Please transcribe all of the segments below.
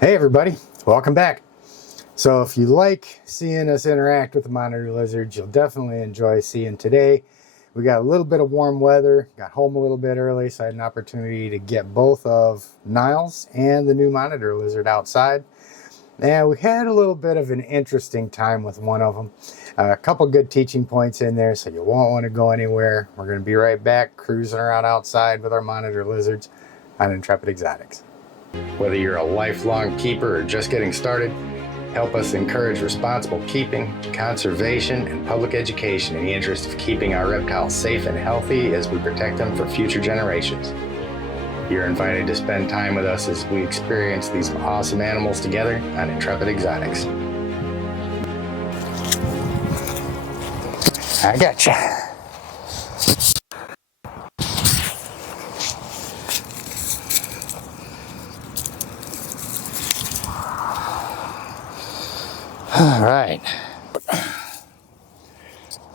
Hey everybody, welcome back. So if you like seeing us interact with the monitor lizards, you'll definitely enjoy seeing today. We got a little bit of warm weather, got home a little bit early, so I had an opportunity to get both of Niles and the new monitor lizard outside. And we had a little bit of an interesting time with one of them. A couple good teaching points in there, so you won't want to go anywhere. We're going to be right back cruising around outside with our monitor lizards on Intrepid Exotics. Whether you're a lifelong keeper or just getting started, help us encourage responsible keeping, conservation, and public education in the interest of keeping our reptiles safe and healthy as we protect them for future generations. You're invited to spend time with us as we experience these awesome animals together on Intrepid Exotics. I gotcha. All right.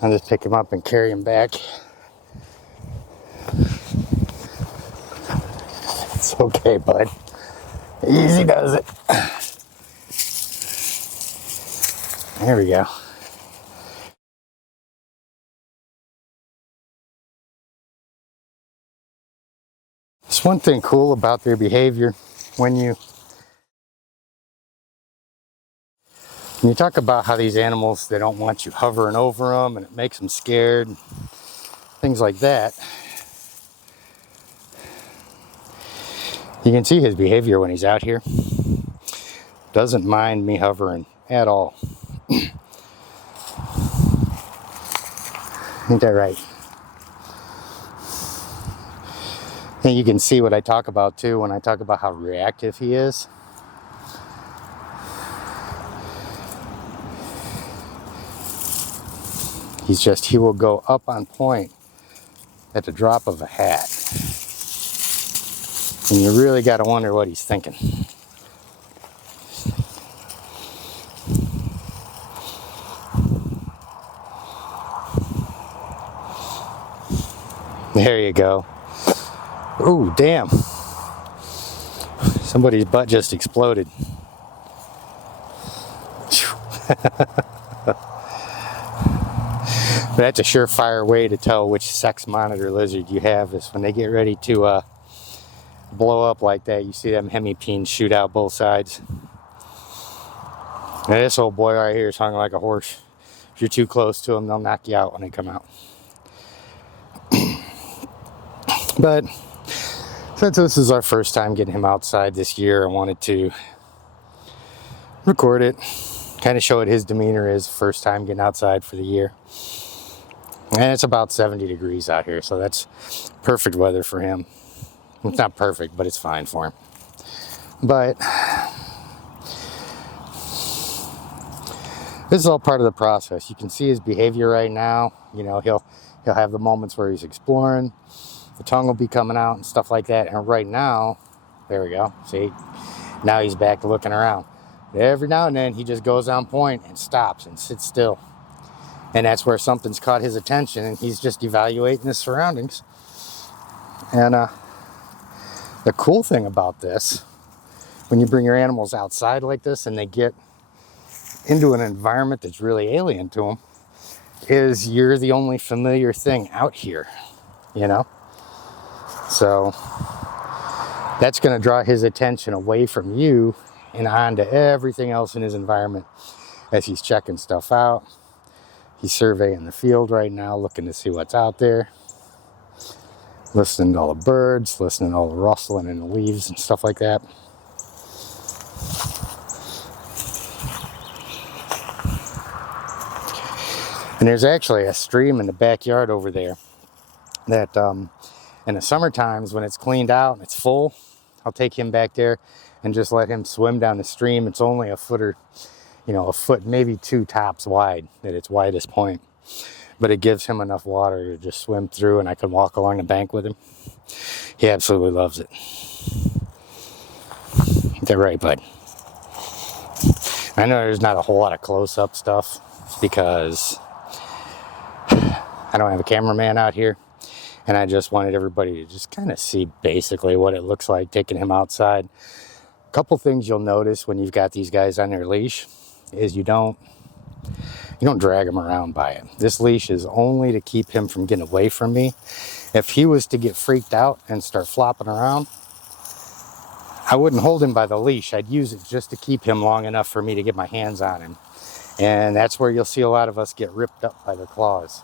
I'll just pick him up and carry him back. It's okay, bud. Easy does it. There we go. There's one thing cool about their behavior when you talk about how these animals, they don't want you hovering over them and it makes them scared, things like that. You can see his behavior when he's out here. Doesn't mind me hovering at all. Ain't that right? And you can see what I talk about too when I talk about how reactive he is. He will go up on point at the drop of a hat. And you really got to wonder what he's thinking. There you go. Ooh, damn. Somebody's butt just exploded. But that's a surefire way to tell which sex monitor lizard you have, is when they get ready to blow up like that. You see them hemipenes shoot out both sides. And this old boy right here is hung like a horse. If you're too close to them, they'll knock you out when they come out. But since this is our first time getting him outside this year, I wanted to record it, kind of show what his demeanor is first time getting outside for the year. And it's about 70 degrees out here, so that's perfect weather for him. It's not perfect, but it's fine for him. But this is all part of the process. You can see his behavior right now. You know, he'll have the moments where he's exploring. The tongue will be coming out and stuff like that. And right now, there we go. See, now he's back to looking around. Every now and then, he just goes on point and stops and sits still. And that's where something's caught his attention, and he's just evaluating his surroundings. And the cool thing about this, when you bring your animals outside like this and they get into an environment that's really alien to them, is you're the only familiar thing out here, you know? So that's going to draw his attention away from you and on to everything else in his environment as he's checking stuff out. He's surveying the field right now, looking to see what's out there. Listening to all the birds, listening to all the rustling in the leaves and stuff like that. And there's actually a stream in the backyard over there that in the summer times when it's cleaned out and it's full, I'll take him back there and just let him swim down the stream. It's only a foot, maybe two tops wide at its widest point. But it gives him enough water to just swim through, and I can walk along the bank with him. He absolutely loves it. Ain't that right, bud? I know there's not a whole lot of close-up stuff because I don't have a cameraman out here, and I just wanted everybody to just kind of see basically what it looks like taking him outside. couple things you'll notice when you've got these guys on their leash is you don't drag him around by it. This leash is only to keep him from getting away from me. If he was to get freaked out and start flopping around, I wouldn't hold him by the leash. I'd use it just to keep him long enough for me to get my hands on him. And that's where you'll see a lot of us get ripped up by their claws.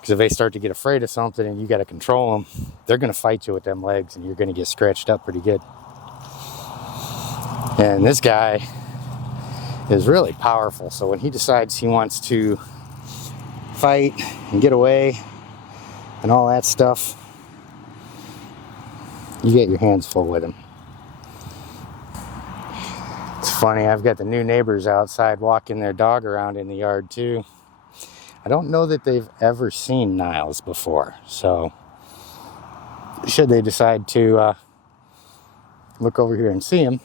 Because if they start to get afraid of something and you got to control them, they're going to fight you with them legs and you're going to get scratched up pretty good. And this guy is really powerful. So when he decides he wants to fight and get away and all that stuff, you get your hands full with him. It's funny, I've got the new neighbors outside walking their dog around in the yard too. I don't know that they've ever seen Niles before, so should they decide to look over here and see him,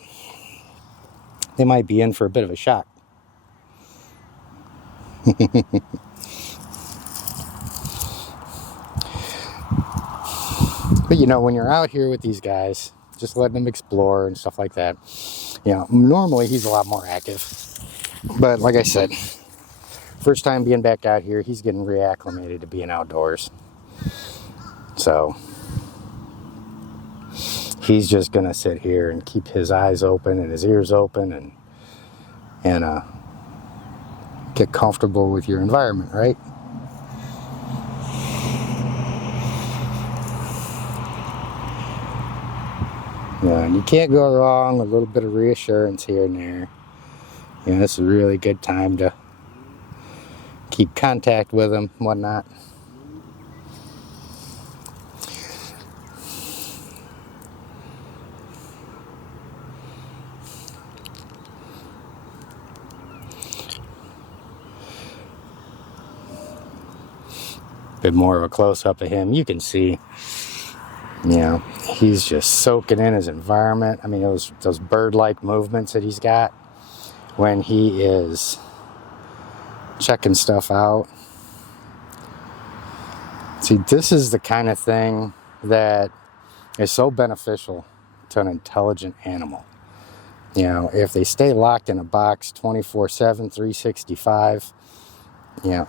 they might be in for a bit of a shock. But you know, when you're out here with these guys, just letting them explore and stuff like that, you know, normally he's a lot more active. But like I said, first time being back out here, he's getting reacclimated to being outdoors. So he's just gonna sit here and keep his eyes open and his ears open and get comfortable with your environment, right? Yeah, and you can't go wrong with a little bit of reassurance here and there. You know, this is a really good time to keep contact with them and whatnot. Bit more of a close-up of him. You can see, you know, he's just soaking in his environment. I mean, those bird-like movements that he's got when he is checking stuff out. See, this is the kind of thing that is so beneficial to an intelligent animal. You know, if they stay locked in a box 24/7, 365, you know,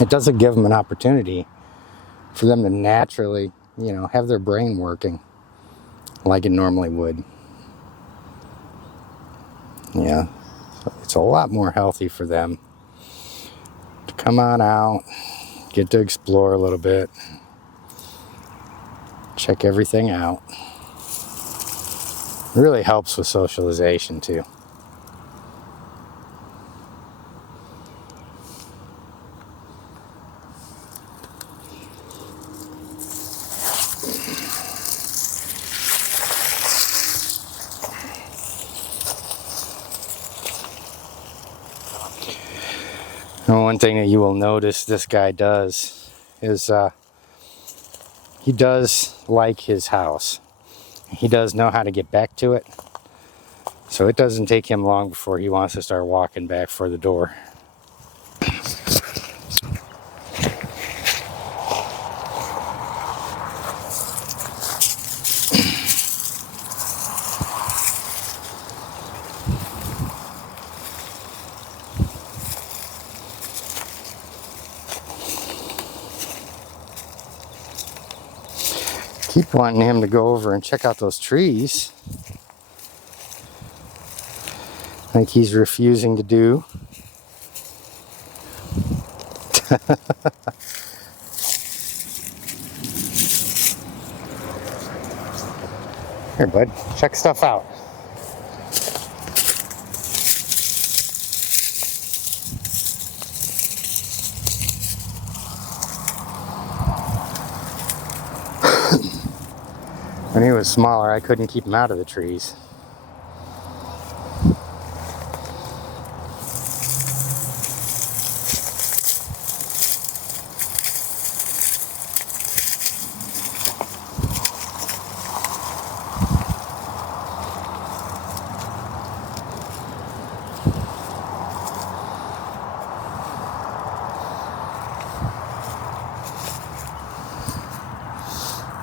it doesn't give them an opportunity for them to naturally, you know, have their brain working like it normally would. Yeah, so it's a lot more healthy for them to come on out, get to explore a little bit, check everything out. It really helps with socialization too. And one thing that you will notice this guy does is he does like his house. He does know how to get back to it. So it doesn't take him long before he wants to start walking back for the door. Keep wanting him to go over and check out those trees, like he's refusing to do. Here, bud, check stuff out. When he was smaller, I couldn't keep him out of the trees.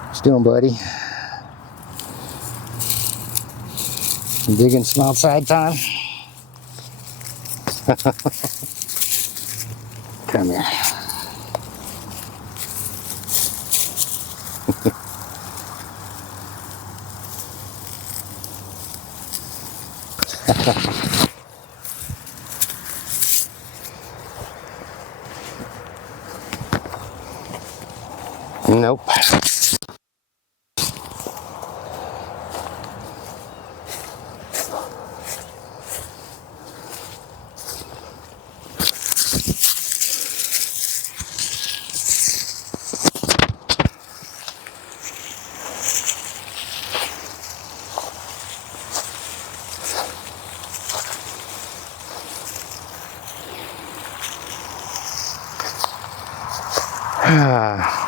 What you doing, buddy? Digging some outside time. Come here. Nope.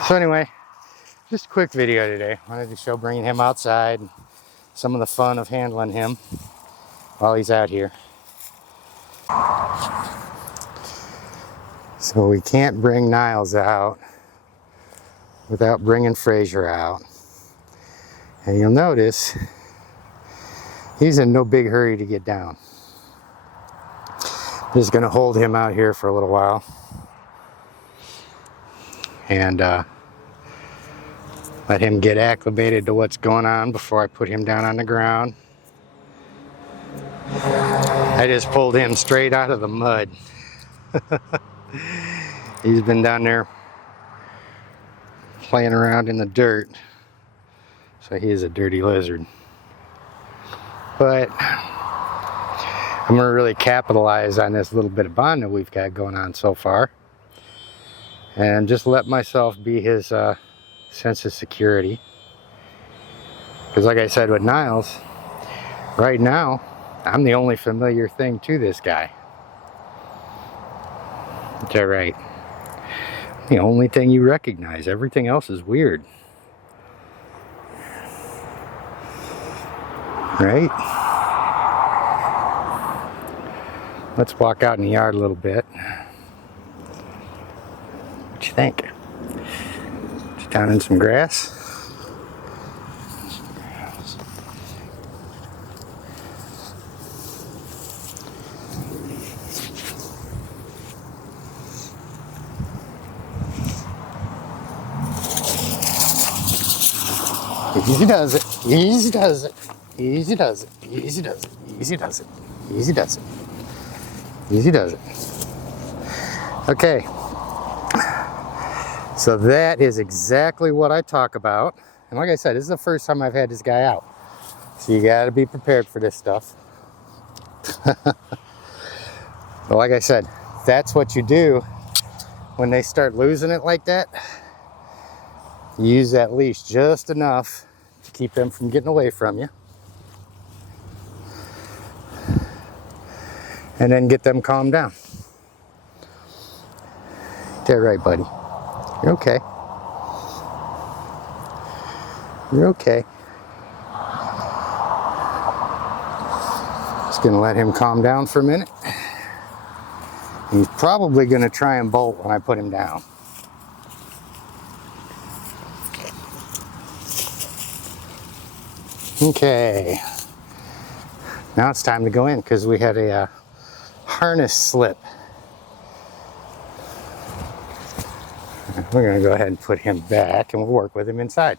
So anyway, just a quick video today. Wanted to show bringing him outside and some of the fun of handling him while he's out here. So we can't bring Niles out without bringing Fraser out. And you'll notice he's in no big hurry to get down. Just gonna hold him out here for a little while and let him get acclimated to what's going on before I put him down on the ground. I just pulled him straight out of the mud. He's been down there playing around in the dirt, so he is a dirty lizard. But I'm gonna really capitalize on this little bit of bond that we've got going on so far and just let myself be his sense of security. Because like I said with Niles, right now I'm the only familiar thing to this guy. Is that right? The only thing you recognize. Everything else is weird. Right? Let's walk out in the yard a little bit. What you think? Just down in some grass? Easy does it. Easy does it. Easy does it. Easy does it. Easy does it. Easy does it. Easy does it. Okay. So that is exactly what I talk about. And like I said, this is the first time I've had this guy out. So you gotta be prepared for this stuff. But like I said, that's what you do when they start losing it like that. You use that leash just enough to keep them from getting away from you. And then get them calmed down. Get right, buddy. You're okay. You're okay. Just gonna let him calm down for a minute. He's probably gonna try and bolt when I put him down. Okay. Now it's time to go in because we had a harness slip. We're going to go ahead and put him back and we'll work with him inside.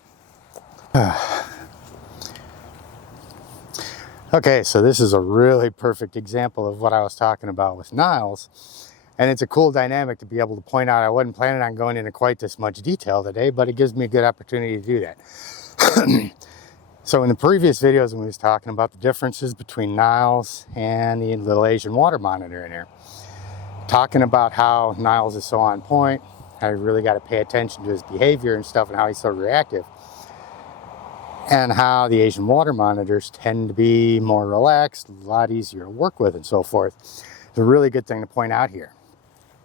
Okay, so this is a really perfect example of what I was talking about with Niles. And it's a cool dynamic to be able to point out. I wasn't planning on going into quite this much detail today, but it gives me a good opportunity to do that. So in the previous videos when we was talking about the differences between Niles and the little Asian water monitor in here, talking about how Niles is so on point, how you really got to pay attention to his behavior and stuff and how he's so reactive, and how the Asian water monitors tend to be more relaxed, a lot easier to work with and so forth. It's a really good thing to point out here.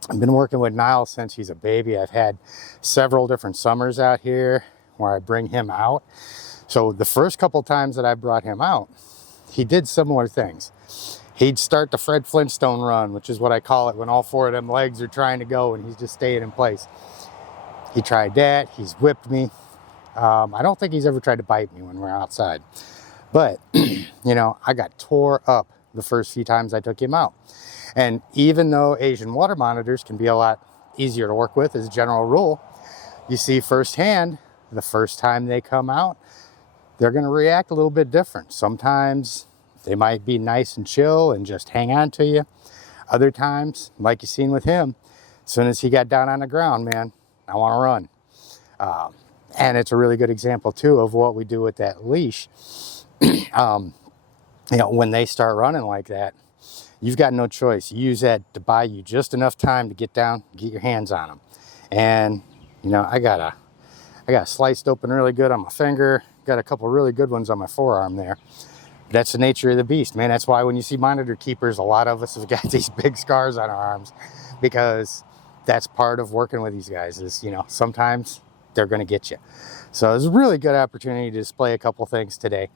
I've been working with Niles since he's a baby. I've had several different summers out here where I bring him out. So the first couple times that I brought him out, he did similar things. He'd start the Fred Flintstone run, which is what I call it when all four of them legs are trying to go and he's just staying in place. He tried that. He's whipped me. I don't think he's ever tried to bite me when we're outside. But, you know, I got tore up the first few times I took him out. And even though Asian water monitors can be a lot easier to work with as a general rule, you see firsthand, the first time they come out, they're going to react a little bit different. Sometimes they might be nice and chill and just hang on to you. Other times, like you seen with him, as soon as he got down on the ground, man, I want to run. And it's a really good example too of what we do with that leash. You know, when they start running like that, you've got no choice. You use that to buy you just enough time to get down, get your hands on them. And, you know, I got sliced open really good on my finger. Got a couple really good ones on my forearm there. That's the nature of the beast, man. That's why when you see monitor keepers, a lot of us have got these big scars on our arms, because that's part of working with these guys is, you know, sometimes they're going to get you. So it was a really good opportunity to display a couple things today.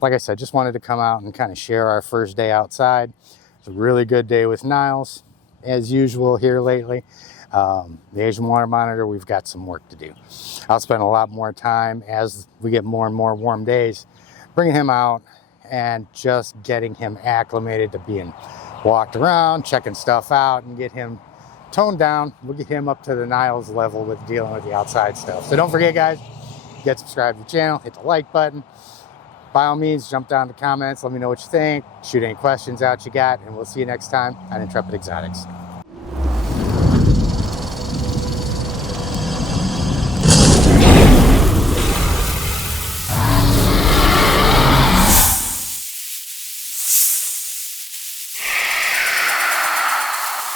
Like I said, just wanted to come out and kind of share our first day outside. It's a really good day with Niles, as usual here lately. The Asian water monitor, we've got some work to do. I'll spend a lot more time as we get more and more warm days, bringing him out and just getting him acclimated to being walked around, checking stuff out, and get him toned down. We'll get him up to the Niles level with dealing with the outside stuff. So don't forget, guys, get subscribed to the channel, hit the like button. By all means, jump down to the comments, let me know what you think, shoot any questions out you got, and we'll see you next time on Intrepid Exotics.